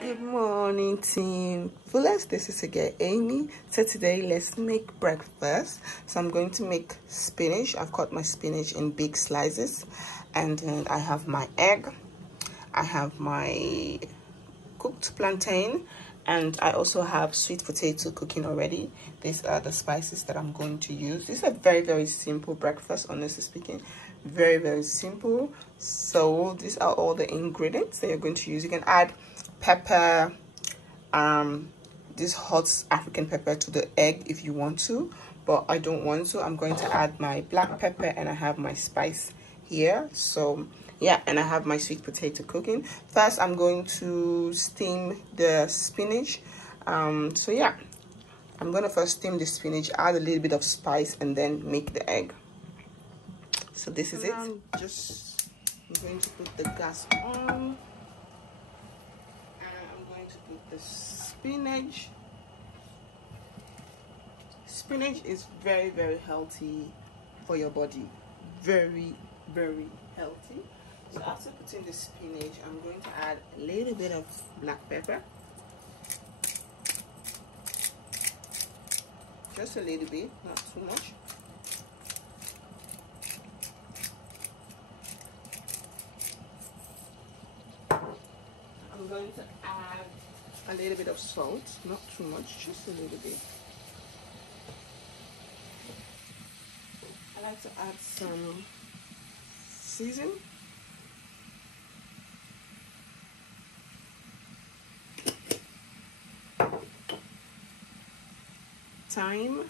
Good morning, team Fullest. This is again Amy. So today let's make breakfast. So I'm going to make spinach. I've cut my spinach in big slices, and then I have my egg, I have my cooked plantain, and I also have sweet potato cooking already. These are the spices that I'm going to use. This is a very simple breakfast, honestly speaking. Very simple. So these are all the ingredients that you're going to use. You can add pepper, this hot African pepper to the egg if you want to, but I don't want to. I'm going to add my black pepper, and I have my spice here. So yeah, and I have my sweet potato cooking. First I'm going to steam the spinach. So yeah, I'm gonna first steam the spinach, add a little bit of spice, and then make the egg. So this is it. I'm going to put the gas on, and I'm going to put the spinach. Spinach is very healthy for your body. Very healthy. So after putting the spinach, I'm going to add a little bit of black pepper. Just a little bit, not too much. I'm going to add a little bit of salt, not too much, just a little bit. I like to add some seasoning. Thyme.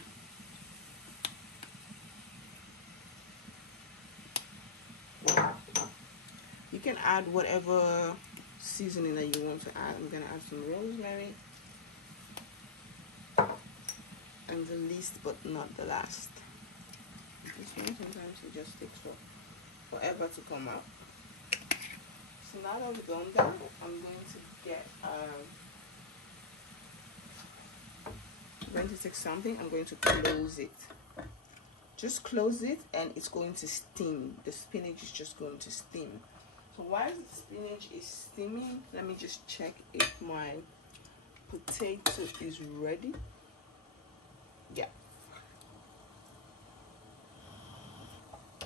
You can add whatever seasoning that you want to add. I'm gonna add some rosemary, and the least but not the last. This one sometimes it just takes forever to come out. So now that we've done that, I'm going to get I'm going to take something. I'm going to close it. Just close it, and it's going to steam. The spinach is just going to steam. So while the spinach is steaming, let me just check if my potato is ready. Yeah.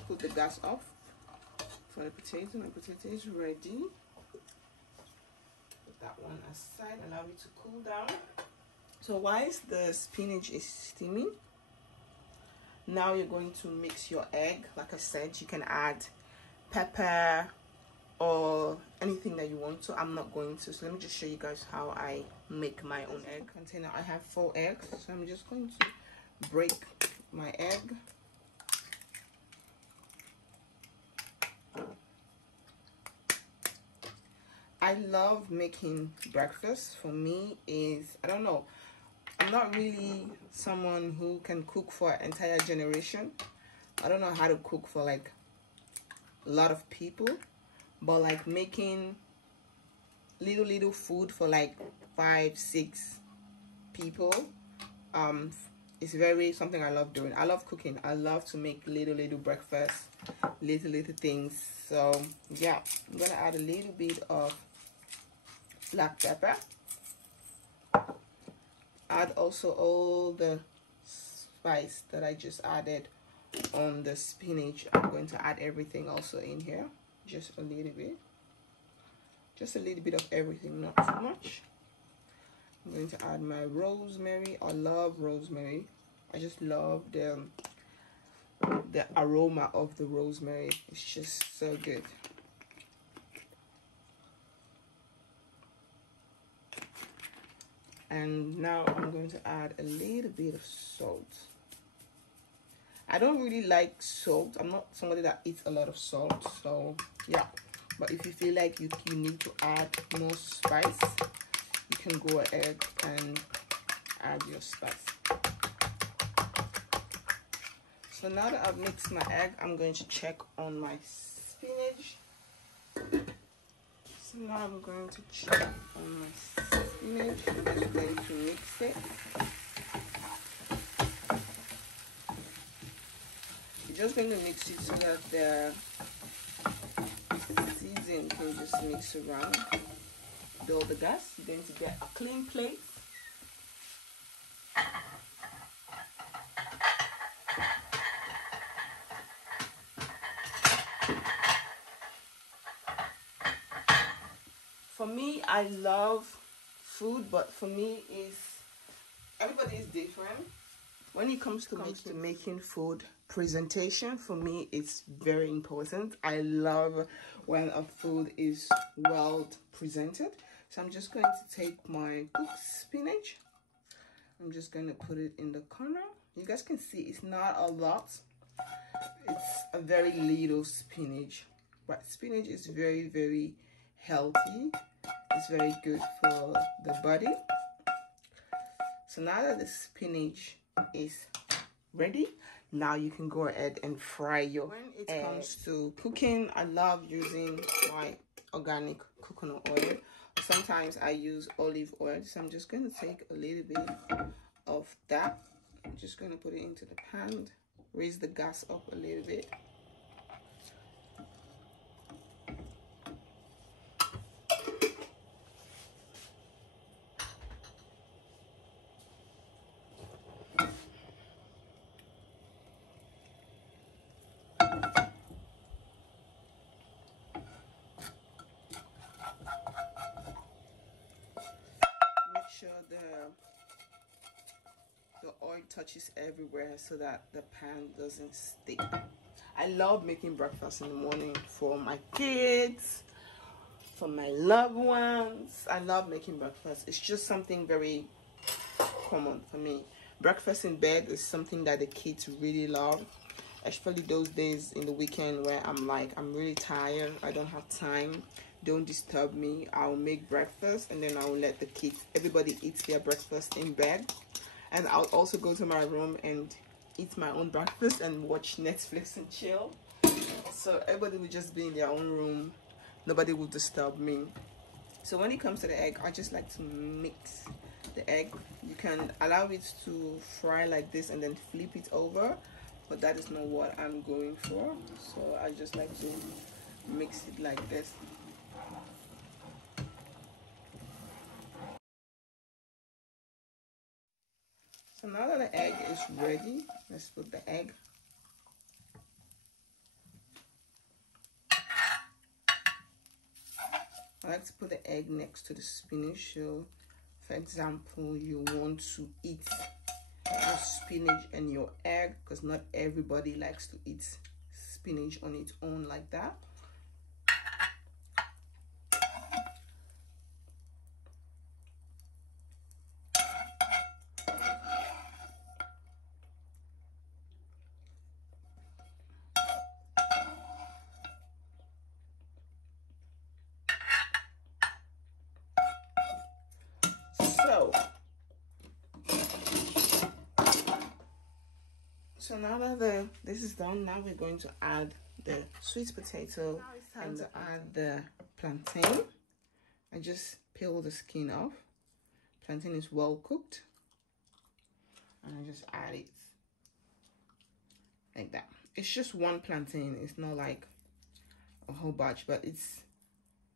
Put the gas off for the potato. My potato is ready. Put that one aside, allow it to cool down. So whilst the spinach is steaming, now you're going to mix your egg. Like I said, you can add pepper or anything that you want to. I'm not going to, so let me just show you guys how I make my own egg container. I have 4 eggs, so I'm just going to break my egg. I love making breakfast. For me is, I don't know, I'm not really someone who can cook for an entire generation. I don't know how to cook for like a lot of people, but like making little food for like 5-6 people is very something I love doing. I love cooking. I love to make little breakfast, little things. So yeah, I'm gonna add a little bit of black pepper. Add also all the spice that I just added on the spinach. I'm going to add everything also in here, just a little bit, just a little bit of everything, not too much. I'm going to add my rosemary. I love rosemary. I just love the aroma of the rosemary. It's just so good. And now I'm going to add a little bit of salt. I don't really like salt. I'm not somebody that eats a lot of salt, so yeah. But if you feel like you need to add more spice, you can go ahead and add your spice. So now that I've mixed my egg, I'm going to check on my spinach. So now I'm going to check on my spinach. I'm just going to mix it. You're just going to mix it so that the seasoning can just mix around. dull the gas. You're going to get a clean plate. For me, I love food, but for me everybody is different. When it comes to making food, presentation for me is very important. I love when a food is well presented. So I'm just going to take my cooked spinach. I'm just going to put it in the corner. You guys can see it's not a lot. It's a very little spinach, but spinach is very, very healthy. It's very good for the body. So now that the spinach is ready, now you can go ahead and fry your egg. When it comes to cooking, I love using my organic coconut oil. Sometimes I use olive oil, so I'm just going to take a little bit of that. I'm just going to put it into the pan, raise the gas up a little bit. Make sure the oil touches everywhere so that the pan doesn't stick. I love making breakfast in the morning for my kids, for my loved ones. I love making breakfast. It's just something very common for me. Breakfast in bed is something that the kids really love, especially those days in the weekend where I'm really tired, I don't have time. Don't disturb me. I'll make breakfast and then I'll let the kids, everybody eats their breakfast in bed. And I'll also go to my room and eat my own breakfast and watch Netflix and chill. So everybody will just be in their own room. Nobody will disturb me. So when it comes to the egg, I just like to mix the egg. You can allow it to fry like this and then flip it over, but that is not what I'm going for. So I just like to mix it like this. So now that the egg is ready, let's put the egg. I like to put the egg next to the spinach. So for example, you want to eat your spinach and your egg, because not everybody likes to eat spinach on its own like that. So now that this is done, now we're going to add the sweet potato and add the plantain. I just peel the skin off. Plantain is well cooked, and I just add it like that. It's just one plantain. It's not like a whole batch, but it's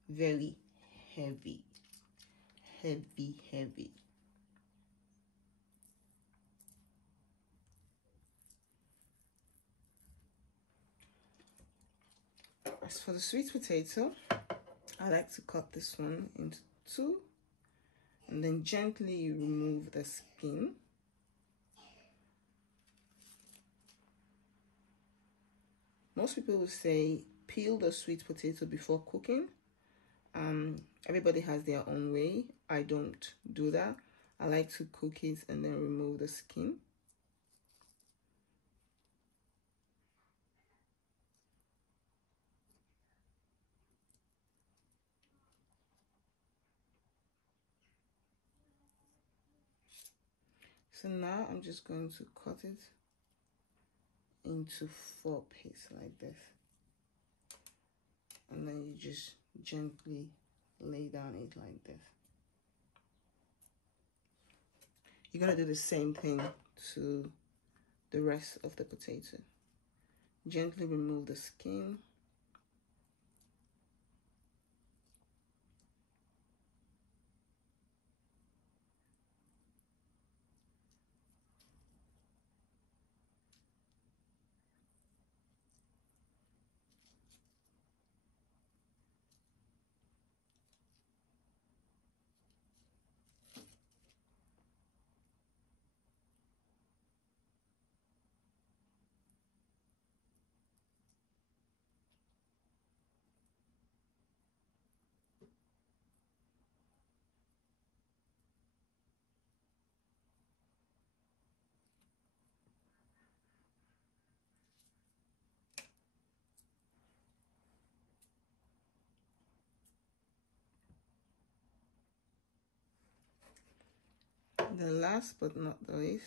very heavy. As for the sweet potato, I like to cut this one into two and then gently remove the skin. Most people will say peel the sweet potato before cooking. Everybody has their own way. I don't do that. I like to cook it and then remove the skin. So now I'm just going to cut it into 4 pieces like this. And then you just gently lay down it like this. You're gonna do the same thing to the rest of the potato. Gently remove the skin. then last but not the least,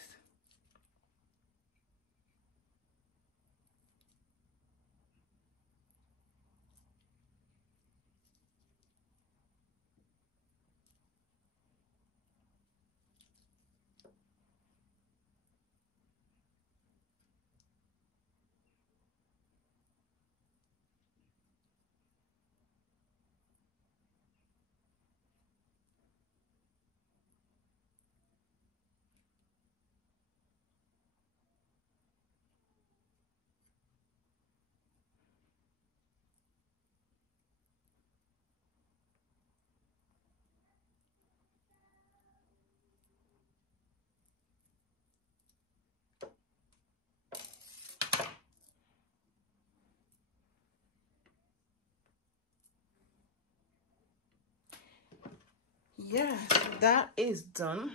yeah, that is done.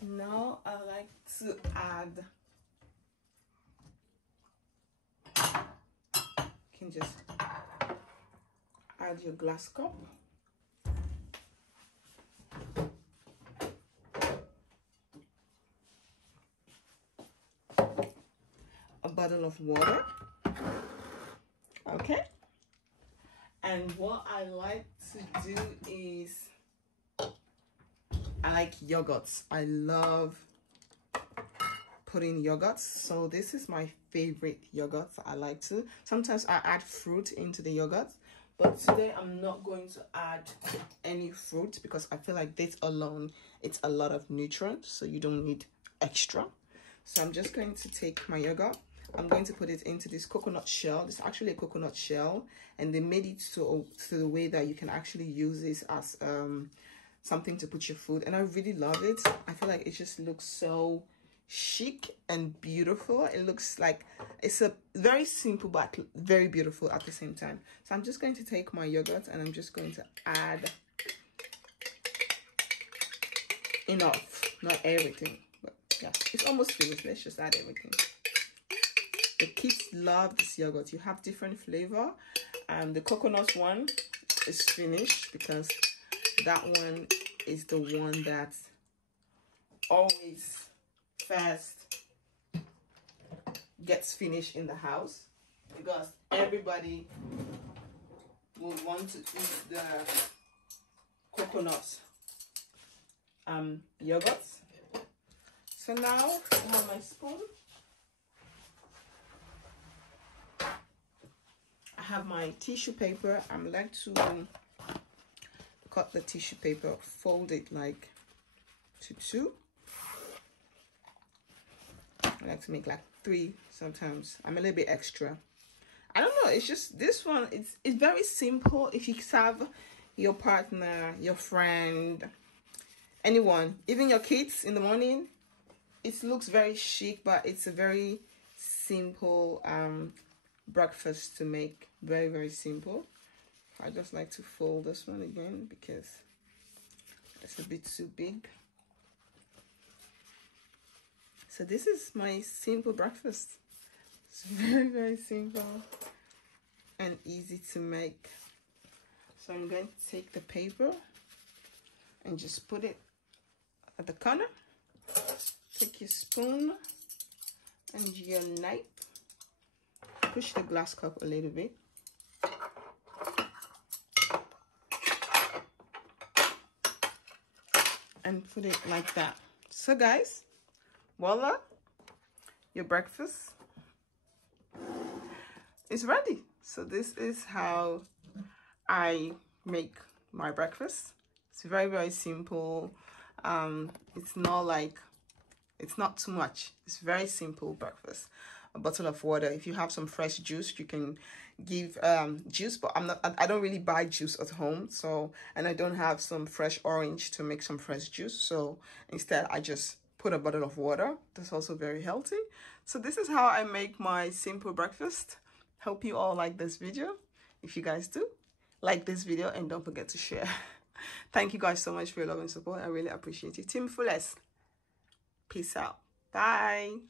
Now I like to add, you can just add your glass cup, a bottle of water, okay? And what I like to do is, I like yogurts. I love putting yogurts. So this is my favorite yogurt. I like to. Sometimes I add fruit into the yogurt, but today I'm not going to add any fruit because I feel like this alone, it's a lot of nutrients, so you don't need extra. So I'm just going to take my yogurt. I'm going to put it into this coconut shell. This is actually a coconut shell, and they made it to the way that you can actually use this as something to put your food, and I really love it. I feel like it just looks so chic and beautiful. It looks like it's a very simple but very beautiful at the same time. So I'm just going to take my yogurt and I'm just going to add enough, not everything, but yeah, it's almost finished. Let's just add everything. The kids love this yogurt. You have different flavor. The coconut one is finished because that one is the one that always first gets finished in the house because everybody will want to eat the coconut yogurt. So now I have my spoon. I have my tissue paper. I'm like to cut the tissue paper, fold it like to 2. I like to make like 3 sometimes. I'm a little bit extra. I don't know, it's just this one, it's very simple. If you have your partner, your friend, anyone, even your kids in the morning, it looks very chic, but it's a very simple breakfast to make. Very, very simple. I just like to fold this one again because it's a bit too big. So this is my simple breakfast. It's very, very simple and easy to make. So I'm going to take the paper and just put it at the corner. Take your spoon and your knife. Push the glass cup a little bit. And put it like that. So guys, voila, your breakfast is ready. So this is how I make my breakfast. It's very, very simple. It's not too much. It's very simple breakfast. A bottle of water. If you have some fresh juice, you can give juice, but I don't really buy juice at home, so, and I don't have some fresh orange to make some fresh juice, so instead I just put a bottle of water. That's also very healthy. So this is how I make my simple breakfast. Hope you all like this video. If you guys do, like this video and don't forget to share. Thank you guys so much for your love and support. I really appreciate it. Team Fullest, peace out. Bye.